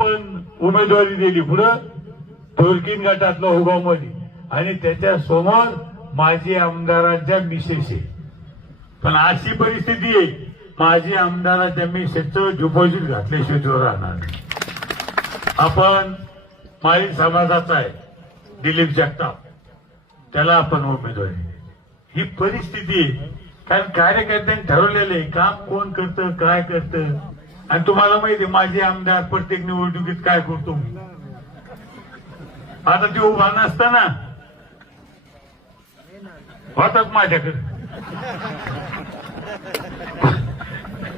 पण उमेदवारी दिली पुढं ढोलकीन गटातला उगावमध्ये आणि त्याच्या समोर माजी आमदारांच्या मिसेस आहे. पण अशी परिस्थिती आहे माजी आमदाराच्या मिसेसचं डिपॉझिट घातल्याशिवाय तो राहणार नाही. आपण माळी समाजाचा आहे दिलीप जगताप, त्याला आपण उमेदवारी दिली. ही परिस्थिती आहे कारण कार्यकर्त्यांनी ठरवलेलं आहे काम कोण करतं काय करतं. आणि तुम्हाला माहिती आहे माझे आमदार प्रत्येक निवडणुकीत काय करतो. आता ते उभा नसताना होतात माझ्याकडे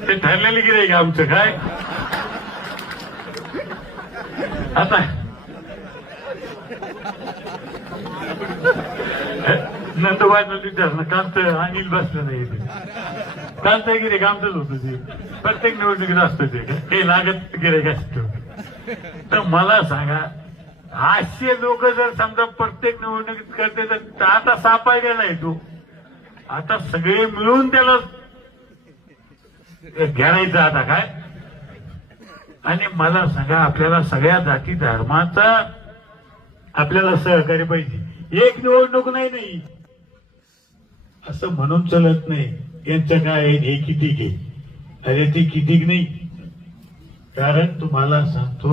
ते ठरलेले गिरे का आमचं काय. आता नंदुबाईला विचारणं कालचं अनिल बसलं नाही कालचं गिरे आमचंच होतं ते प्रत्येक निवडणुकीत असतं ते लागत गिरे असतं. तर मला सांगा हास्य लोक जर समजा प्रत्येक निवडणुकीत करते तर आता सापाय गेलाय तो आता सगळे मिळून त्याला घ्यायचं आता काय. आणि मला सांगा आपल्याला सगळ्या जाती धर्माचा आपल्याला सहकार्य पाहिजे. एक निवडणूक नाही असं म्हणून चलत नाही. यांचं काय हे किती घे अरे ते किती नाही. कारण तुम्हाला सांगतो